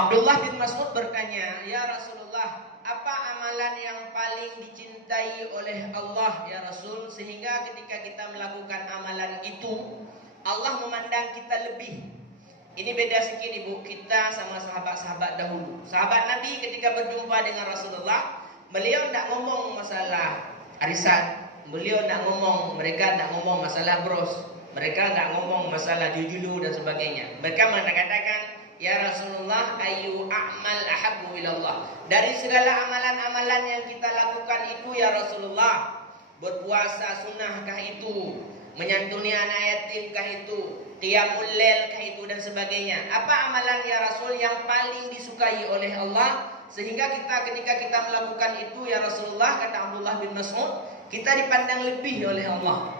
Abdullah bin Mas'ud bertanya, "Ya Rasulullah, apa amalan yang paling dicintai oleh Allah ya Rasul, sehingga ketika kita melakukan amalan itu Allah memandang kita lebih?" Ini beda sedikit ibu, kita sama sahabat-sahabat dahulu. Sahabat Nabi ketika berjumpa dengan Rasulullah, beliau tidak ngomong masalah arisan, beliau tidak ngomong, mereka tidak ngomong masalah bros, mereka tidak ngomong masalah jujulu dan sebagainya. Mereka mengatakan, "Ya Rasulullah, ayu a'mal ahabbu ilallah." Dari segala amalan-amalan yang kita lakukan itu ya Rasulullah, berpuasa sunnahkah itu, menyantuni anak yatimkah itu, qiyamul lail kah itu dan sebagainya. Apa amalan ya Rasul yang paling disukai oleh Allah, sehingga ketika kita melakukan itu ya Rasulullah, kata Abdullah bin Mas'ud, kita dipandang lebih oleh Allah.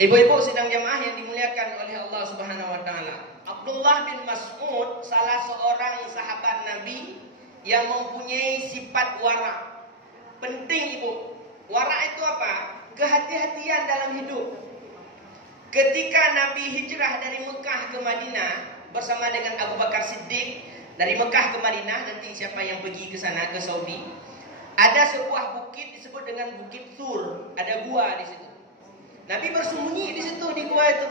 Ibu-ibu sidang jamaah yang dimuliakan oleh Allah Subhanahu wa taala. Abdullah bin Mas'ud salah seorang sahabat Nabi yang mempunyai sifat wara. Penting ibu. Wara itu apa? Kehati-hatian dalam hidup. Ketika Nabi hijrah dari Mekah ke Madinah bersama dengan Abu Bakar Siddiq, dari Mekah ke Madinah, nanti siapa yang pergi ke sana, ke Saudi, ada sebuah bukit disebut dengan Bukit Tur, ada gua di situ. Nabi bersembunyi di situ, di gua itu.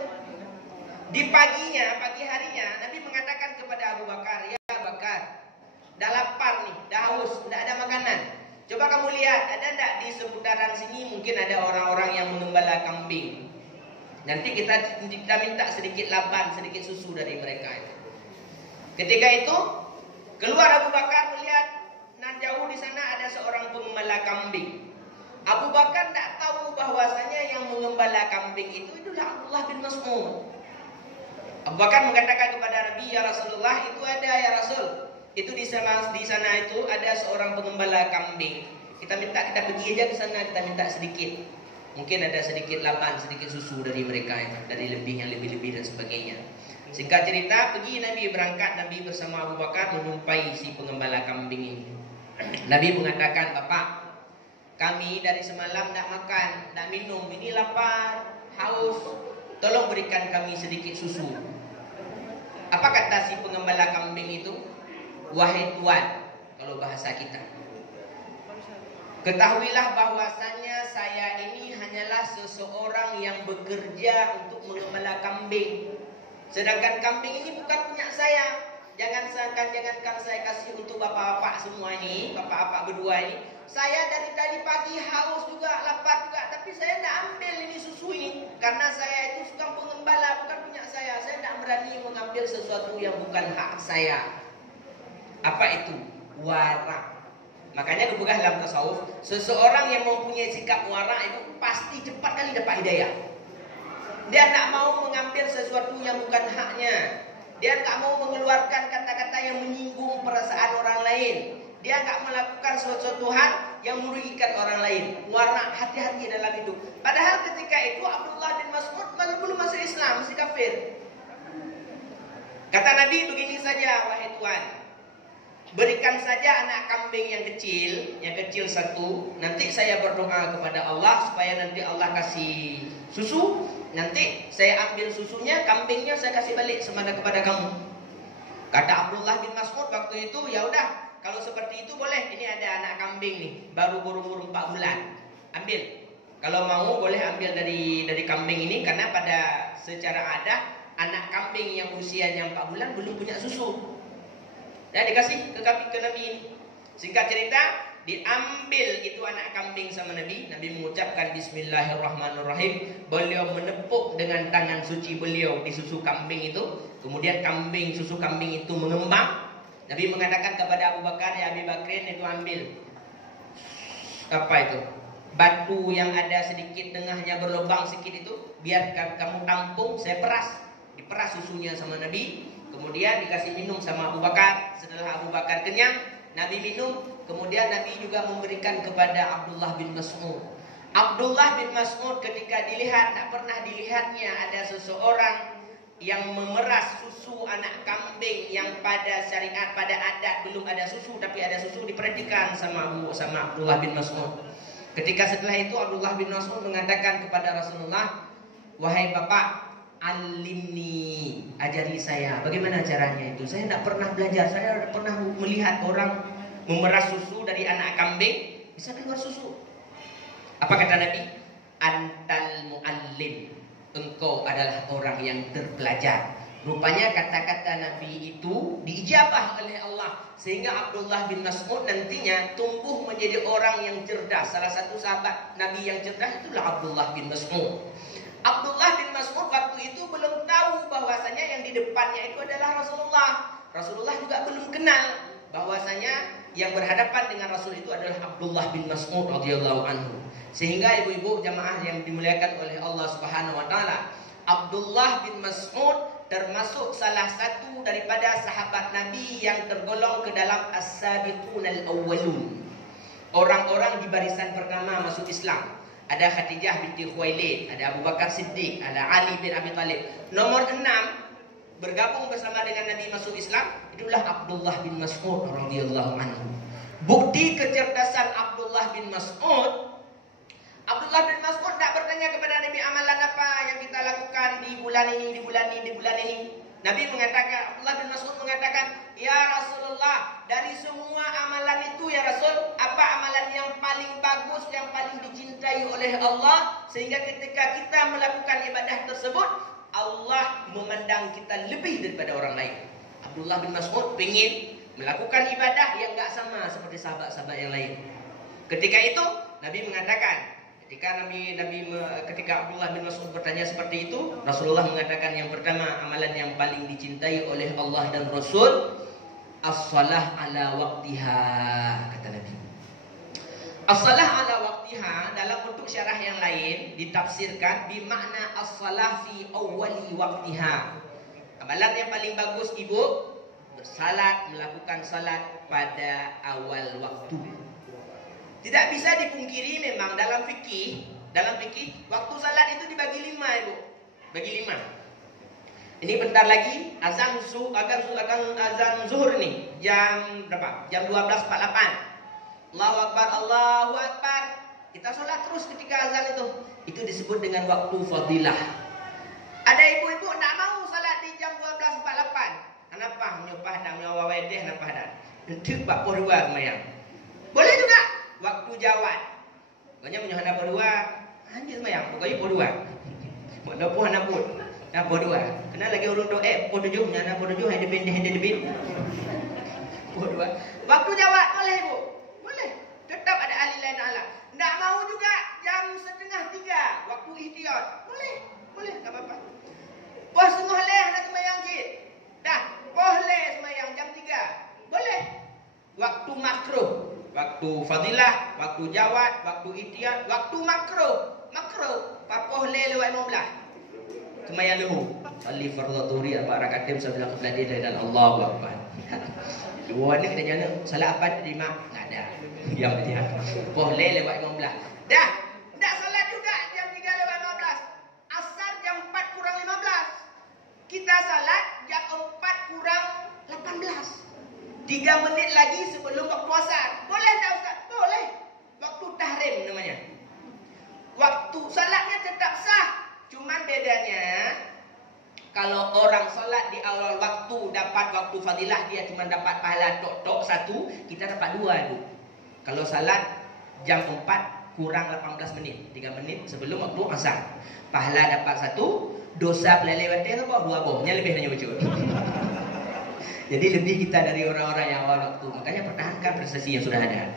Di paginya, pagi harinya, Nabi mengatakan kepada Abu Bakar, "Ya Abu Bakar, dah lapar nih, dah haus, tidak ada makanan. Coba kamu lihat, ada tidak di seputaran sini mungkin ada orang-orang yang mengembala kambing. Nanti kita minta sedikit laban, sedikit susu dari mereka itu." Ketika itu, keluar Abu Bakar melihat, nah jauh di sana ada seorang pengembala kambing. Abu Bakar tidak tahu bahwasanya yang mengembala kambing itu adalah Abdullah bin Mas'ud. Abu Bakar mengatakan kepada Nabi, "Ya Rasulullah, itu ada ya Rasul. Itu di sana itu ada seorang pengembala kambing. Kita pergi aja ke sana, kita minta sedikit. Mungkin ada sedikit laban, sedikit susu dari mereka itu, dari yang lebih-lebih dan sebagainya." Singkat cerita, pergi Nabi, berangkat Nabi bersama Abu Bakar menjumpai si pengembala kambing ini. Nabi mengatakan, "Bapak, kami dari semalam tidak makan, tidak minum, ini lapar, haus. Tolong berikan kami sedikit susu." Apa kata si pengembala kambing itu? "Wahai Tuan," kalau bahasa kita, "ketahuilah bahwasanya saya ini hanyalah seseorang yang bekerja untuk mengembala kambing. Sedangkan kambing ini bukan punya saya. Jangankan saya kasih untuk bapak-bapak semua ini, bapak-bapak berdua ini. Saya dari tadi pagi haus juga, lapar juga, tapi saya tidak ambil ini susu ini. Karena saya itu suka pengembala, bukan punya saya. Saya tidak berani mengambil sesuatu yang bukan hak saya." Apa itu? Wara. Makanya kebukaan dalam tasawuf, seseorang yang mempunyai sikap wara itu pasti cepat kali dapat hidayah. Dia tak mau mengambil sesuatu yang bukan haknya. Dia tak mau mengeluarkan kata-kata yang menyinggung perasaan orang lain. Dia tak melakukan sesuatu hal yang merugikan orang lain. Wara, hati-hati dalam hidup. Padahal ketika itu Abdullah bin Mas'ud belum masuk Islam, masih kafir. Kata Nabi, "Begini saja wahai Tuan, berikan saja anak kambing yang kecil satu. Nanti saya berdoa kepada Allah supaya nanti Allah kasih susu. Nanti saya ambil susunya, kambingnya saya kasih balik kepada kamu." Kata Abdullah bin Mas'ud waktu itu, "Ya udah, kalau seperti itu boleh. Ini ada anak kambing nih, baru berumur 4 bulan. Ambil. Kalau mau boleh ambil dari kambing ini, karena pada secara adat anak kambing yang usianya 4 bulan belum punya susu." Dan dikasih ke Nabi ini. Singkat cerita, diambil itu anak kambing sama Nabi. Nabi mengucapkan Bismillahirrahmanirrahim. Beliau menepuk dengan tangan suci beliau di susu kambing itu. Kemudian susu kambing itu mengembang. Nabi mengatakan kepada Abu Bakar, "Ya Abu Bakrin, itu ambil apa itu? Batu yang ada sedikit tengahnya berlubang sedikit itu, biar kamu tampung, saya peras." Diperas susunya sama Nabi. Kemudian dikasih minum sama Abu Bakar. Setelah Abu Bakar kenyang, Nabi minum. Kemudian Nabi juga memberikan kepada Abdullah bin Mas'ud. Abdullah bin Mas'ud ketika dilihat, tak pernah dilihatnya ada seseorang yang memeras susu anak kambing yang pada syariat, pada adat belum ada susu, tapi ada susu, diperhatikan sama Abdullah bin Mas'ud. Ketika setelah itu Abdullah bin Mas'ud mengatakan kepada Rasulullah, "Wahai Bapak, alimni ajari saya bagaimana caranya itu. Saya tidak pernah belajar, saya tidak pernah melihat orang memeras susu dari anak kambing bisa keluar susu. Apa kata Nabi? Antal muallim, engkau adalah orang yang terpelajar. Rupanya kata-kata Nabi itu diijabah oleh Allah, sehingga Abdullah bin Mas'ud nantinya tumbuh menjadi orang yang cerdas. Salah satu sahabat Nabi yang cerdas itulah Abdullah bin Mas'ud. Abdullah bin Mas'ud waktu itu belum tahu bahwasanya yang di depannya itu adalah Rasulullah. Rasulullah juga belum kenal bahwasanya yang berhadapan dengan Rasul itu adalah Abdullah bin Mas'ud radhiyallahu anhu. Sehingga ibu-ibu jamaah yang dimuliakan oleh Allah Subhanahu wa taala, Abdullah bin Mas'ud termasuk salah satu daripada sahabat Nabi yang tergolong ke dalam as-sabiqun al-awwalun. Orang-orang di barisan pertama masuk Islam. Ada Khadijah binti Khuwailid, ada Abu Bakar Siddiq, ada Ali bin Abi Thalib. Nomor 6 bergabung bersama dengan Nabi masuk Islam, itulah Abdullah bin Mas'ud radhiyallahu anhu. Bukti kecerdasan Abdullah bin Mas'ud, Abdullah bin Mas'ud tak bertanya kepada Nabi amalan apa yang kita lakukan di bulan ini, di bulan ini, di bulan ini. Nabi mengatakan, Abdullah bin Mas'ud mengatakan, ya Rasulullah, dari semua amalan itu ya Rasul, apa amalan yang paling bagus, yang paling dicintai oleh Allah, sehingga ketika kita melakukan ibadah tersebut, Allah memandang kita lebih daripada orang lain. Abdullah bin Mas'ud ingin melakukan ibadah yang gak sama seperti sahabat-sahabat yang lain. Ketika itu Nabi mengatakan, ketika Abdullah bin Mas'ud bertanya seperti itu, Rasulullah mengatakan yang pertama, amalan yang paling dicintai oleh Allah dan Rasul, as-salah ala waqtiha, kata Nabi. As-salah ala waqtiha dalam bentuk syarah yang lain ditafsirkan bermakna as-salah fi awwali waqtiha. Amalan yang paling bagus ibu bersalat, melakukan salat pada awal waktu. Tidak bisa dipungkiri memang dalam fikih waktu salat itu dibagi 5 ibu. Bagi 5. Ini bentar lagi azan zuhur nih. Jam berapa? Jam 12.48. Allahu Akbar, Allahu Akbar. Kita salat terus ketika azan itu. Itu disebut dengan waktu fadilah. Ada ibu-ibu tak mau salat di jam 12.48. Kenapa? Menyupah dan menyawawedeh kenapa dah? Untuk 42 semayang. Boleh juga waktu jawat. Pokoknya menyuhana berdua, hanya semayang, pokoknya berdua. Walaupun anak pun, dah berdua. Kena lagi urut doa, berdua, menyuhana berdua, ada bin. Berdua. Waktu jawat boleh ibu, boleh. Tetap ada alilan Allah. Tak mau juga jam 2:30, waktu ihtiyat, boleh, tak apa-apa. Pos setengah leh nak semayang cik. Dah, boleh semayang jam 3, boleh. Waktu makruh. Waktu fadilah, waktu jawat, waktu ihtiyat, waktu makruh. Papoh le lewat 15. Semayang lahu. Salli fardhu dhuhri 4 rakaat sebelum qiblatin dan Allahu akbar. Dua ni kita jana salat apa terima? Tak ada. Diam dia. Poh le lewat 15. Dah. Tak salat juga jam 3 lewat 15. Asar jam 4 kurang 15. Kita salat jam 4 kurang 18. 3 menit lagi sebelum waktu asar. Boleh tak Ustaz? Boleh. Waktu tahrim namanya. Waktu salatnya tetap sah. Cuman bedanya, kalau orang salat di awal waktu dapat waktu fadilah, dia cuma dapat pahala tok-tok 1, kita dapat 2 ibu. Kalau salat jam 4 kurang 18 menit, 3 menit sebelum waktu asar, pahala dapat 1, dosa pelelewatnya apa 2 bohnya lebih hanya bocor. Jadi lebih kita dari orang-orang yang awal waktu. Makanya pertahankan prestasi yang sudah ada.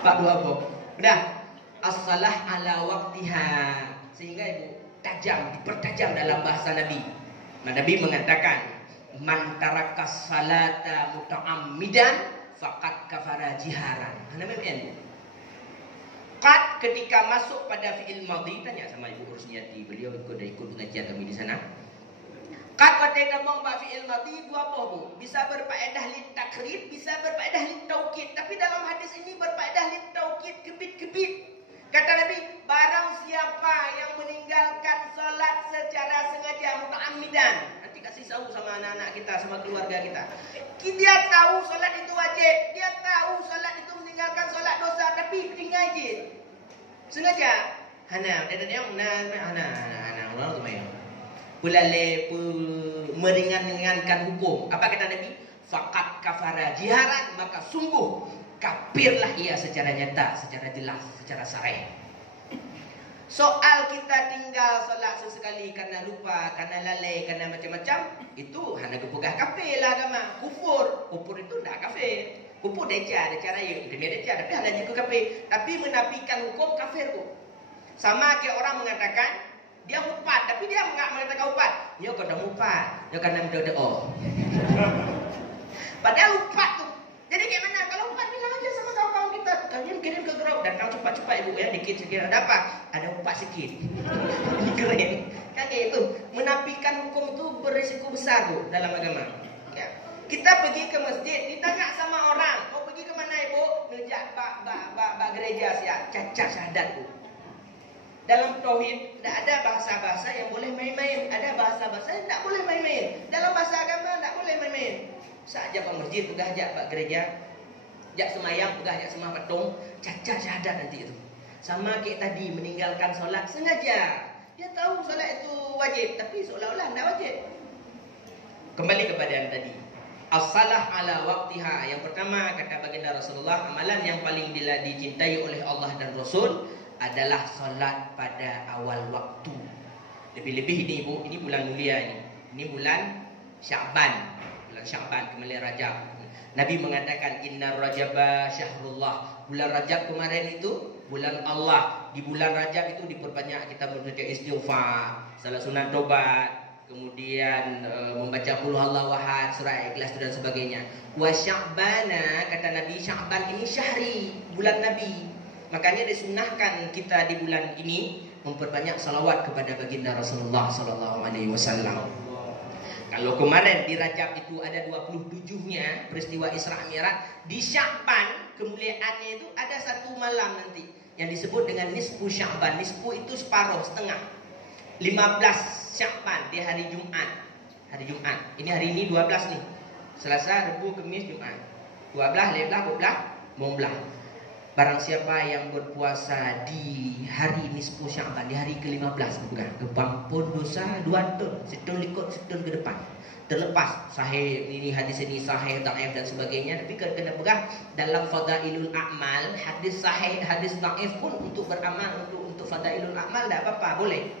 Pak 2 boh. Udah. As-salah ala waqtiha. Sehingga ibu tajam, dipertajam dalam bahasa Nabi. Nabi mengatakan, man tarakas salata muta'ammidan faqad kafara jiharan. Anda memang qad ketika masuk pada fi'il madhi, tanya sama Ibu Rusniati, beliau ikut pengajian kami di sana. Qad ketika ngomong ba fi'il madhi dua apa bu? Bisa berfaedah lit takrib, bisa berfaedah lit taukid. Tapi dalam hadis ini berfaedah lit taukid, kebit-kebit. Kata Nabi, barang siapa yang meninggalkan solat secara sengaja muta'ammidan. Nanti kasih tahu sama anak-anak kita, sama keluarga kita. Dia tahu solat itu wajib, dia tahu solat itu meninggalkan solat dosa, tapi sengaja. Hana, dia hana, tu mayang. Pelale meringankan hukum. Apa kata Nabi? Faqad kafara jiharan, maka sungguh kafirlah ia secara nyata, secara jelas, secara sarih. Soal kita tinggal solat sesekali karena lupa, karena lalai, karena macam-macam, itu hanya kepegah kafir lah agama. Kufur itu tidak kafir. Kufur deja raya, demi deja, tapi hanya juga kafir. Tapi menafikan hukum kafir tu. Sama kayak orang mengatakan dia mufat, tapi dia enggak mengatakan mufat. Dia kena mufat, dia kena berdoa. Padahal mufat tu. Jadi kayak mana? Kalau mufat bilang aja sama kawan-kawan kita, kalian kirim ke grup, datang cepat-cepat ibu ya, dikit sikit ada apa? Ada mufat sikit. Ini keren. Kan kayak itu. Menafikan hukum itu berisiko besar tu dalam agama. Ya. Kita pergi ke masjid, ditanya sama orang, mau pergi ke mana ibu? Ngejak bak gereja siap, cacat syahadat bu. Dalam tauhid tidak ada bahasa-bahasa yang boleh main-main, ada bahasa-bahasa yang tidak boleh main-main. Dalam bahasa agama tidak boleh main-main. Saja bang masjid pegah jak bak gereja, jak semayang pegah jak semah patung, cacat syahadat nanti itu. Sama kayak tadi meninggalkan solat sengaja. Dia tahu solat itu wajib, tapi seolah-olah tidak wajib. Kembali kepada yang tadi. As-salah ala waqtiha. Yang pertama kata baginda Rasulullah, amalan yang paling dicintai oleh Allah dan Rasul adalah solat pada awal waktu. Lebih-lebih ini ibu, ini bulan mulia ini. Ini bulan Sya'ban. Bulan Sya'ban, kemudian Rajab. Nabi mengatakan inna rajaba syahrullah. Bulan Rajab kemarin itu bulan Allah. Di bulan Rajab itu diperbanyak kita membaca istighfar, salat sunat tobat, kemudian membaca qul huwallahu ahad, surah Ikhlas dan sebagainya. Wa Sya'bana, kata Nabi, Sya'ban ini syahri, bulan Nabi. Makanya disunahkan kita di bulan ini memperbanyak salawat kepada baginda Rasulullah sallallahu alaihi wasallam. Kalau kemarin di Rajab itu ada 27-nya peristiwa Isra Mi'raj, di Sya'ban kemuliaannya itu ada satu malam nanti yang disebut dengan nisfu Sya'ban. Nisfu itu separuh, setengah. 15 Sya'ban di hari Jumat. Hari Jumat. Ini hari ini 12 nih. Selasa, Rabu, Kamis, Jumat. 12, 15, 14. Barang siapa yang berpuasa di hari nisfu Sya'ban, di hari ke-15, bukan, kepampun dosa 2 tahun, setahun ikut, setahun ke depan. Terlepas sahih ini hadis ini sahih, dhaif dan sebagainya, tapi kena pegang dalam fadailul a'mal, hadis sahih, hadis dhaif pun untuk beramal, untuk fadailul a'mal tak apa-apa, boleh.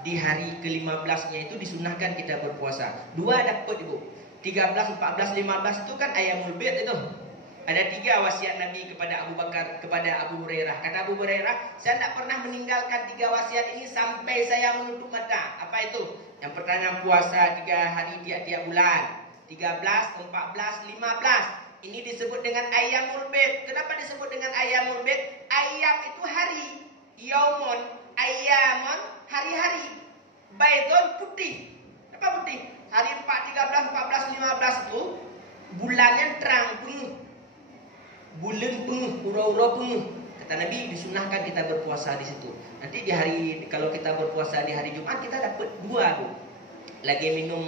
Di hari ke-15-nya itu disunahkan kita berpuasa. 2 dapat ibu. 13, 14, 15 itu kan ayamul bid itu. Ada 3 wasiat Nabi kepada Abu Bakar, kepada Abu Hurairah. Kata Abu Hurairah, saya tidak pernah meninggalkan 3 wasiat ini sampai saya menutup mata. Apa itu? Yang pertama puasa 3 hari tiap-tiap bulan. 13, 14, 15. Ini disebut dengan ayyamul bid. Kenapa disebut dengan ayyamul bid? Ayyam itu hari. Yaumun, ayyamun, hari-hari. Baydun putih. Apa putih? Hari 13, 14, 15 itu bulannya terang penuh. Bulan penuh, ura-ura penuh. Kata Nabi disunahkan kita berpuasa di situ. Nanti di hari, kalau kita berpuasa di hari Jumat kita dapat 2 bu. Lagi minum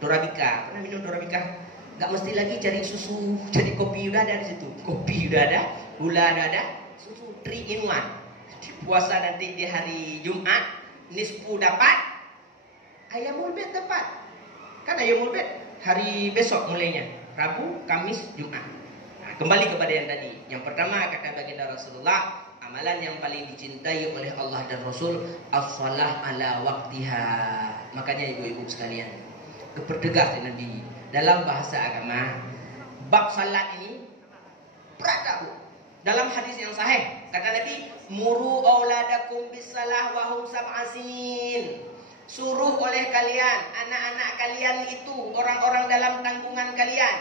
Torabika. Pernah minum Torabika? Gak mesti lagi cari susu, cari kopi udah ada di situ. Kopi udah ada, gula udah ada, susu 3 in 1. Puasa nanti di hari Jumat, nisfu dapat, ayamul bid dapat. Kan ayamul bid hari besok mulainya, Rabu, Kamis, Jumat. Kembali kepada yang tadi. Yang pertama kata baginda Rasulullah, amalan yang paling dicintai oleh Allah dan Rasul, as-salah ala waqtiha. Makanya ibu-ibu sekalian, kepertegas dengan diri. Dalam bahasa agama, bab salat ini berat tak bu? Dalam hadis yang sahih, kata Nabi, muru auladakum bisalah wa hum sab'a sinin. Suruh oleh kalian, anak-anak kalian itu, orang-orang dalam tanggungan kalian,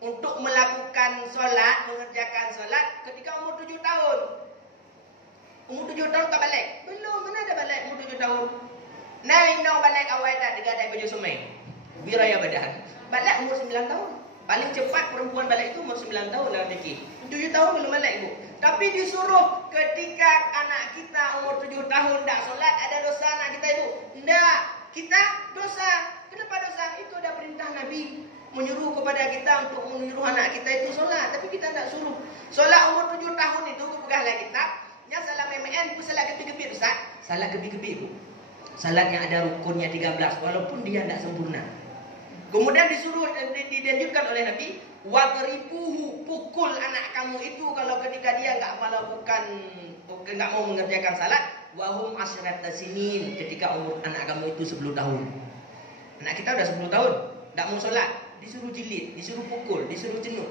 untuk melakukan solat, mengerjakan solat ketika umur 7 tahun. Umur 7 tahun tak balik? Belum, mana ada balik umur 7 tahun? Nah, inau balik awal tak degadai baju semai. Wiraya badan. Balik umur 9 tahun. Paling cepat perempuan balik itu umur 9 tahun dalam fikih. 7 tahun belum balik ibu. Tapi disuruh ketika anak kita umur 7 tahun tak solat, ada dosa anak kita itu. Tidak, kita dosa. Kenapa dosa? Itu ada perintah Nabi. Menyuruh kepada kita untuk menyuruh anak kita itu solat, tapi kita tak suruh. Solat umur 7 tahun itu pegahlah kita. Yang salah MMN itu salah gebi-gebi Ustaz. Salah gebi-gebi bu. Salat yang ada rukunnya 13 walaupun dia tidak sempurna. Kemudian disuruh dilanjutkan oleh Nabi, wadribuhu, pukul anak kamu itu kalau ketika dia enggak mau mengerjakan salat, wahum asyrata sinin, ketika umur anak kamu itu 10 tahun. Anak kita udah 10 tahun, enggak mau salat, disuruh jilid, disuruh pukul, disuruh jenuh.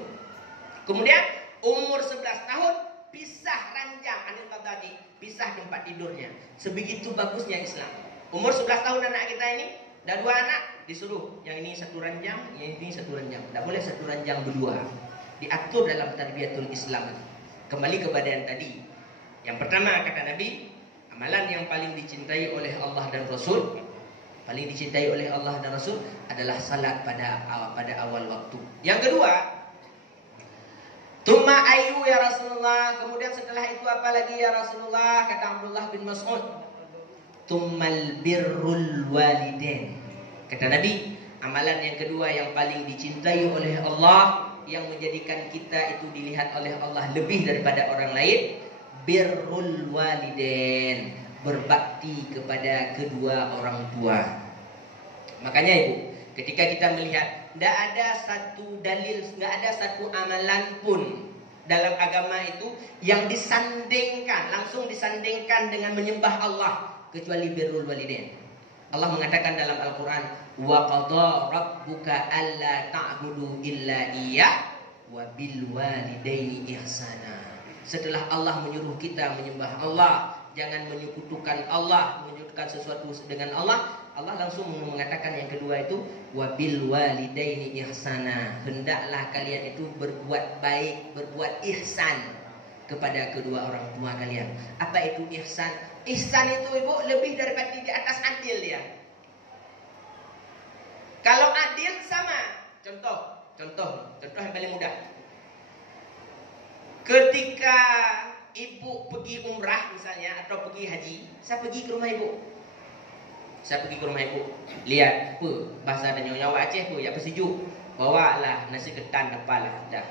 Kemudian umur 11 tahun pisah ranjang anil tadi, pisah tempat tidurnya. Sebegitu bagusnya Islam. Umur 11 tahun anak kita ini, dah 2 anak, disuruh yang ini 1 ranjang, yang ini 1 ranjang. Tak boleh 1 ranjang berdua. Diatur dalam tarbiyatul Islam. Kembali kepada yang tadi. Yang pertama kata Nabi, amalan yang paling dicintai oleh Allah dan Rasul, paling dicintai oleh Allah dan Rasul adalah salat pada awal waktu. Yang kedua, Tumma ayu ya Rasulullah. Kemudian setelah itu apa lagi ya Rasulullah? Kata Abdullah bin Mas'ud, Tummal birrul walidain. Kata Nabi, amalan yang kedua yang paling dicintai oleh Allah, yang menjadikan kita itu dilihat oleh Allah lebih daripada orang lain, birrul walidain, berbakti kepada kedua orang tua. Makanya Ibu, ketika kita melihat tidak ada satu dalil, tidak ada satu amalan pun dalam agama itu yang disandingkan, langsung disandingkan dengan menyembah Allah, kecuali birrul walidain. Allah mengatakan dalam Al-Quran, wa qadha rabbuka alla ta'budu illa iyyah wa bil walidaini ihsana. Setelah Allah menyuruh kita menyembah Allah, jangan menyekutukan Allah, menyekutukan sesuatu dengan Allah, Allah langsung mengatakan yang kedua itu, wa bil walidaini ihsana. Hendaklah kalian itu berbuat baik, berbuat ihsan kepada kedua orang tua kalian. Apa itu ihsan? Ihsan itu Ibu lebih daripada di atas adil dia. Kalau adil sama, contoh yang paling mudah. Ketika Ibu pergi umrah misalnya atau pergi haji, saya pergi ke rumah Ibu. Lihat apa bahasa dan nyawa Aceh apa yang sejuk. Bawalah nasi ketan apalah dah.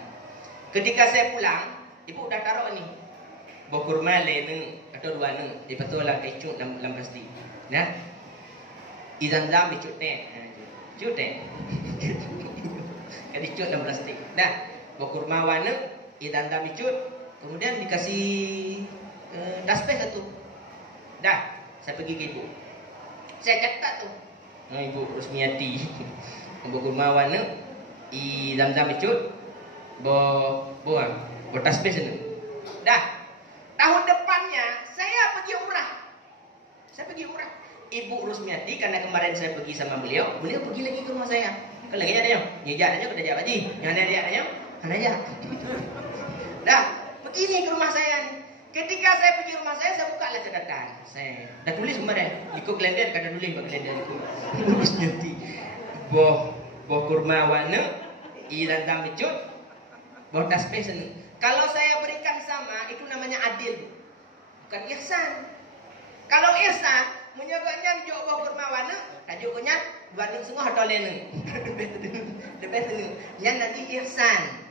Ketika saya pulang, Ibu dah taruh ni bawa kurma lain atau 2 neng, lepas tu lah kecut dalam plastik. Nah, izam-zam dicut teh. Cut teh. Kan dicut dalam plastik. Dah, bawa kurma warna, izam-zam dicut, kemudian dikasih dustpan satu. Dah, saya pergi ke Ibu. Saya catat tu. Ibu Rusmiati. Bawa kurma warna, izam-zam dicut, bawa dustpan sana. Dah. Tahun depannya saya pergi umrah. Ibu Rusmiati, karena kemarin saya pergi sama beliau pergi lagi ke rumah saya. Kalau lagi ada nyejak kena jawab haji. Yang ada kan aja. Dah, pergi ni ke rumah saya. Ketika saya pergi rumah saya buka lah catatan. Saya dah tulis kemarin. Ikut kalender kata tulis kat kalender itu. Rusmiati. Boh kurma warna, iran tam becut, boh tas pesen. Kalau saya berikan sama, itu namanya adil, bukan ihsan. Kalau ihsan, menyebabkan jauh kurma warna, tajuknya 2 neng setengah atau lain. Lebih tenang. Yang nanti ihsan.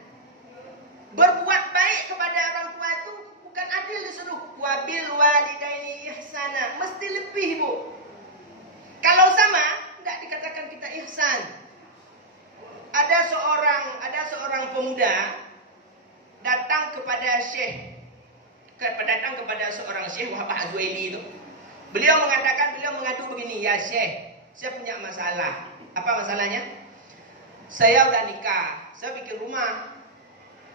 Berbuat baik kepada orang tua itu bukan adil disuruh. Wabil walidaini ihsana. Mesti lebih Bu. Kalau sama, tidak dikatakan kita ihsan. Ada seorang pemuda datang kepada seorang syekh Wahab Azwaili itu. Beliau mengadu begini, ya syekh, saya punya masalah. Apa masalahnya? Saya udah nikah, saya bikin rumah.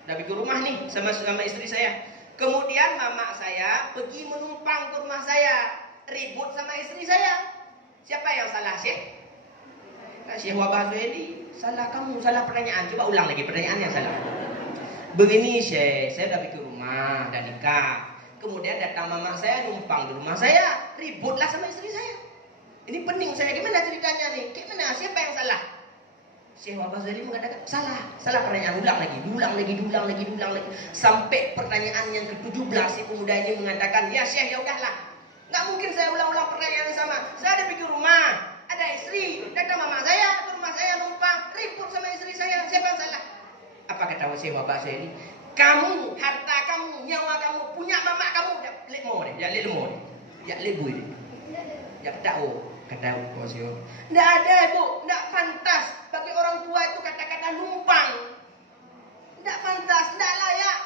Udah bikin rumah nih sama istri saya. Kemudian mama saya pergi menumpang ke rumah saya, ribut sama istri saya. Siapa yang salah, syekh? Syekh Wahab Azwaili, salah kamu, salah pertanyaan. Coba ulang lagi pertanyaan yang salah. Begini Syekh, saya dah bikin rumah, dah nikah. Kemudian datang mama saya numpang di rumah saya, ributlah sama istri saya. Ini pening saya, gimana ceritanya nih? Gimana? Siapa yang salah? Syekh Wahab Azwaili mengatakan, salah pertanyaan, ulang lagi. Sampai pertanyaan yang ke-17 si pemuda ini mengatakan, ya Syekh, ya udahlah. Enggak mungkin saya ulang-ulang pertanyaan yang sama. Saya ada bikin rumah, ada istri, datang mama saya ke rumah saya numpang, ribut sama istri saya. Siapa yang salah? Apa kata Syekh Wahab Azwaili? Kamu, harta kamu, nyawa kamu, punya mama kamu, ya lemo deh. Ya tak kata bosio. Tidak ada ibu, tidak pantas bagi orang tua itu kata-kata numpang. Tidak pantas, tidak layak.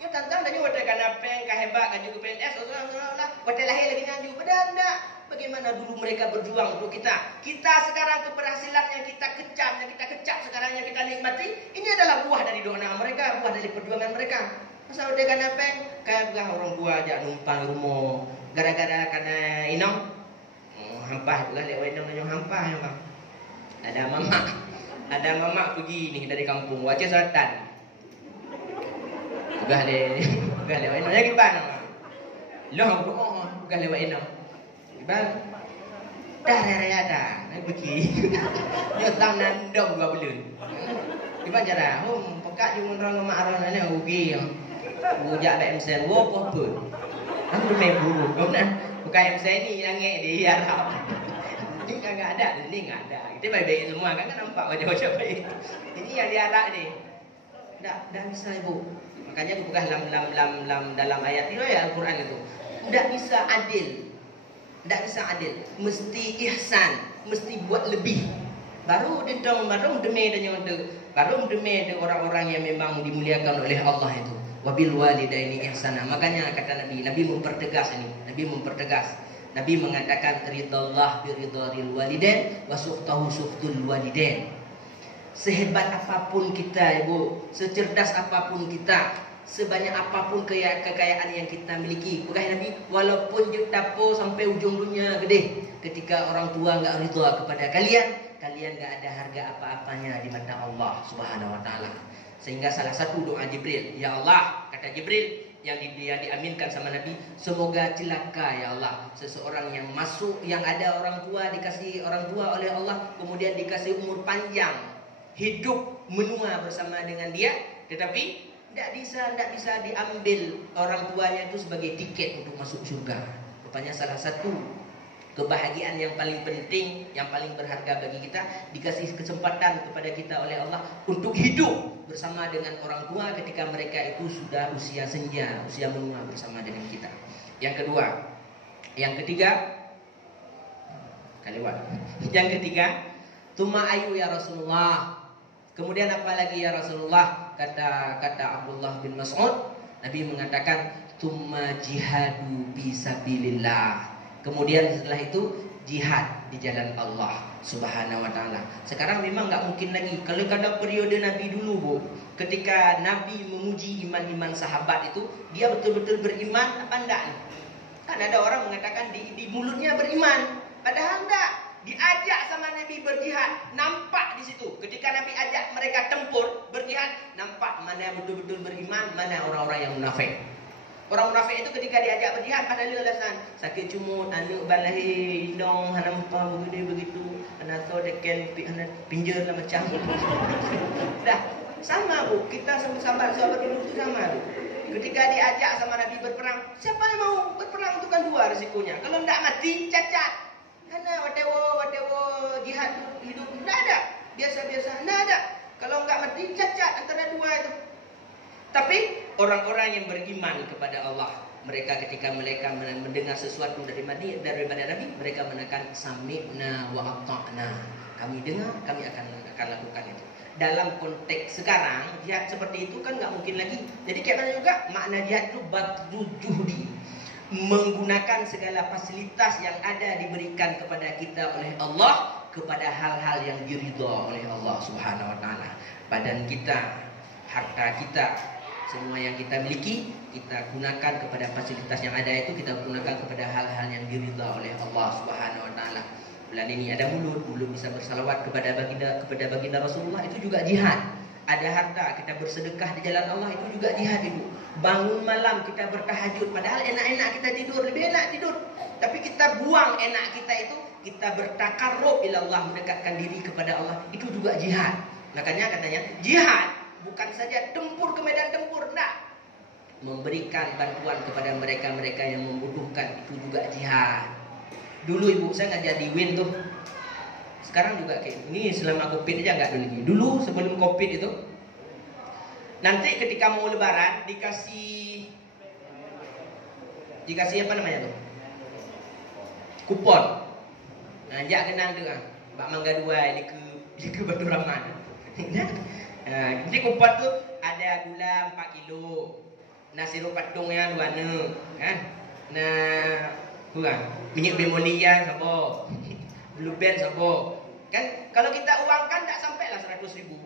Ya tantang tadi wadah kanapeng, kahebak, kaju ke PNS, wadah lahir lagi nganju. Padahal tidak. Bagaimana dulu mereka berjuang untuk kita. Kita sekarang keberhasilan yang kita kecam, yang kita kecap sekarang yang kita nikmati, ini adalah buah dari doa mereka, buah dari perjuangan mereka. Masa wadah kanapeng, kayak orang tua aja numpang rumah, gara-gara karena inong. Hampah lah lewat inong nanya hampah ya bang. Ada mama pergi nih dari kampung Wajah Selatan. Gah lewat inong ya gimana? Loh, gah lewat inong. Bang, dah raya dah, nak pergi. Dia tahu nandong gua belum. Gimana cara? Pekat juga orang mak orang ni rugi. Bujak BMC, apa? Aku main buruk, kau nak? Bukan MC ni yang dia harap. Ini enggak ada, ini enggak ada. Kita baik-baik semua kan nampak wajah-wajah baik. Ini yang dia harap ni. Dah bisa ibu. Makanya aku bukan dalam ayat itu ya Al-Quran itu. Tak bisa adil. Tak bisa adil. Mesti ihsan, mesti buat lebih. Baru demi orang-orang yang memang dimuliakan oleh Allah itu. Wabil walidaini ihsana. Makanya kata Nabi mempertegas ini. Nabi mengatakan ridallah biridharil walidain wa suhtahu suhtul walidain. Sehebat apapun kita ibu, secerdas apapun kita, sebanyak apapun kekayaan yang kita miliki, bukan Nabi, walaupun juta sampai ujung dunia gede, ketika orang tua enggak ridha kepada kalian enggak ada harga apa-apanya di mata Allah Subhanahu wa taala. Sehingga salah satu doa Jibril, ya Allah, kata Jibril yang diaminkan sama Nabi, semoga celaka ya Allah seseorang yang masuk, yang ada orang tua, dikasih orang tua oleh Allah, kemudian dikasih umur panjang, hidup menua bersama dengan dia, tetapi tidak bisa diambil orang tuanya itu sebagai tiket untuk masuk surga. Rupanya salah satu kebahagiaan yang paling penting, yang paling berharga bagi kita, dikasih kesempatan kepada kita oleh Allah untuk hidup bersama dengan orang tua ketika mereka itu sudah usia senja, usia menua bersama dengan kita. Yang ketiga, tuma ayu ya Rasulullah. Kemudian apa lagi ya Rasulullah? Kata Abdullah bin Mas'ud, Nabi mengatakan tuma jihadu fisabilillah. Kemudian setelah itu jihad di jalan Allah Subhanahu wa taala. Sekarang memang enggak mungkin lagi. Kalau pada periode Nabi dulu, Bu, ketika Nabi menguji iman-iman sahabat itu, dia betul-betul beriman apa enggak? Kan ada orang mengatakan di mulutnya beriman, padahal enggak. Diajak sama Nabi berjihad, nampak di situ. Ketika Nabi ajak mereka tempur, berjihad, nampak mana yang betul-betul beriman, mana orang-orang yang munafik. Orang munafik itu ketika diajak berjihad pada alasan sakit cumut, anak balahi, indong, hanampa begitu, anak tahu deken pinjer lah macam. Dah sama Bu, kita sahabat dulu itu sama Bu. Ketika diajak sama Nabi berperang, siapa yang mau berperang itu kan dua risikonya. Kalau tidak mati cacat. Karena watewo jihad hidup tidak ada, biasa-biasa tidak ada. Kalau enggak mati cacat antara dua itu. Tapi orang-orang yang beriman kepada Allah, mereka ketika mereka mendengar sesuatu daripada Nabi, mereka menekan sami'na wa ata'na. Kami dengar, kami akan lakukan itu. Dalam konteks sekarang, jihad seperti itu kan nggak mungkin lagi. Jadi kayak mana juga makna jihad itu badlu juhdi, menggunakan segala fasilitas yang ada diberikan kepada kita oleh Allah kepada hal-hal yang diridha oleh Allah Subhanahu wa taala. Badan kita, harta kita, semua yang kita miliki, kita gunakan kepada fasilitas yang ada itu, kita gunakan kepada hal-hal yang diridha oleh Allah Subhanahu wa taala. Bulan ini ada mulut bisa bersalawat kepada baginda Rasulullah, itu juga jihad. Ada harta, kita bersedekah di jalan Allah, itu juga jihad Ibu. Bangun malam kita bertahajud, padahal enak-enak kita tidur, lebih enak tidur. Tapi kita buang enak kita itu, kita bertakarrub ila Allah, mendekatkan diri kepada Allah, itu juga jihad. Makanya katanya jihad bukan saja tempur ke medan tempur, enggak. Memberikan bantuan kepada mereka-mereka yang membutuhkan, itu juga jihad. Dulu Ibu saya ngajar di WIN tuh. Sekarang juga kayak ini, selama Covid aja enggak lagi. Dulu sebelum Covid itu, nanti ketika mau lebaran dikasih apa namanya tuh? kupon. Jak kenal tu ah. Bak mangga dua ni ke Batu Rahman. Jadi kupon tu ada gula 4 kilo. Nasi sirup patung yang 2 kan. Nah, kurang. Minyak Bemonia sama. Blue Band sama. Kan kalau kita uangkan tak sampailah 100.000.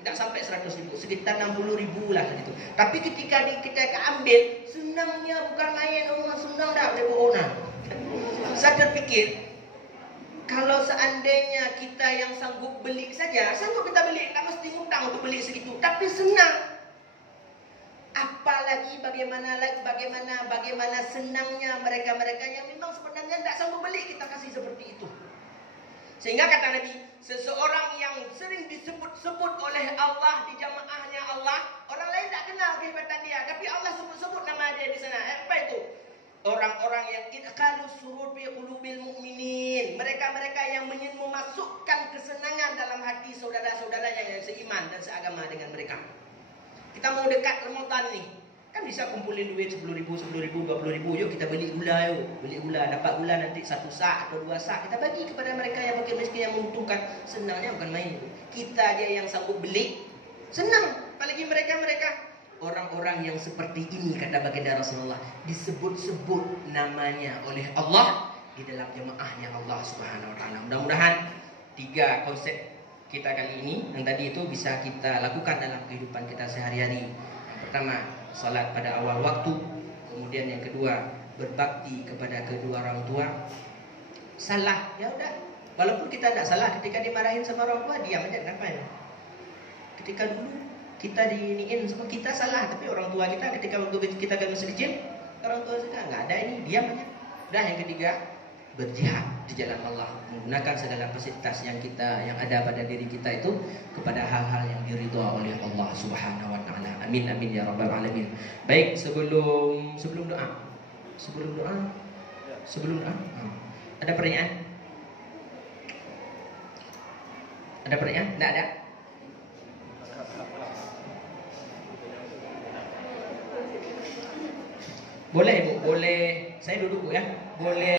Tak sampai 100.000, sekitar 60.000 lah gitu. Tapi ketika kita ambil, senangnya bukan main, Allah senang dah boleh bohong. Saya terfikir, kalau seandainya kita yang sanggup beli saja, sanggup kita beli, tak mesti ngutang untuk beli segitu, tapi senang. Apalagi bagaimana senangnya mereka-mereka yang memang sebenarnya tak sanggup beli, kita kasih seperti itu. Sehingga kata Nabi, seseorang yang sering disebut-sebut oleh Allah di jamaahnya Allah, orang lain tak kenal kehebatan dia, tapi Allah sebut-sebut nama dia di sana. Apa itu? Orang-orang yang idkhalu surur fi qulubil mu'minin. Mereka-mereka yang memasukkan kesenangan dalam hati saudara-saudaranya yang seiman dan seagama dengan mereka. Kita mau dekat Ramadan ni, kan bisa kumpulin duit 10.000, 20.000. Yuk kita beli gula yuk. Beli gula, dapat gula nanti 1 sak atau 2 sak. Kita bagi kepada mereka yang fakir miskin yang membutuhkan. Senangnya bukan main. Kita aja yang sanggup beli, senang. Apalagi mereka-mereka. Orang-orang yang seperti ini, kata baginda Rasulullah, disebut-sebut namanya oleh Allah di dalam jemaahnya Allah Subhanahu Wa Taala. Mudah-mudahan 3 konsep kita kali ini yang tadi itu bisa kita lakukan dalam kehidupan kita sehari-hari. Yang pertama, salat pada awal waktu. Kemudian yang kedua, berbakti kepada kedua orang tua. Salah, ya udah. Walaupun kita tidak salah, ketika dimarahin sama orang tua, diam aja, kenapa ya? Ketika dulu kita diiniin sama kita salah, tapi orang tua kita ketika waktu kita masih kecil, orang tua kita nggak ada ini, diam aja. Udah. Yang ketiga, berjihad di jalan Allah, menggunakan segala fasilitas yang ada pada diri kita itu kepada hal-hal yang diridha oleh Allah Subhanahu Wa Taala. Amin amin ya rabbal alamin. Baik, sebelum doa, ada pertanyaan? Ada pertanyaan? Tidak ada. Boleh Bu, boleh. Saya duduk Bu ya. Boleh.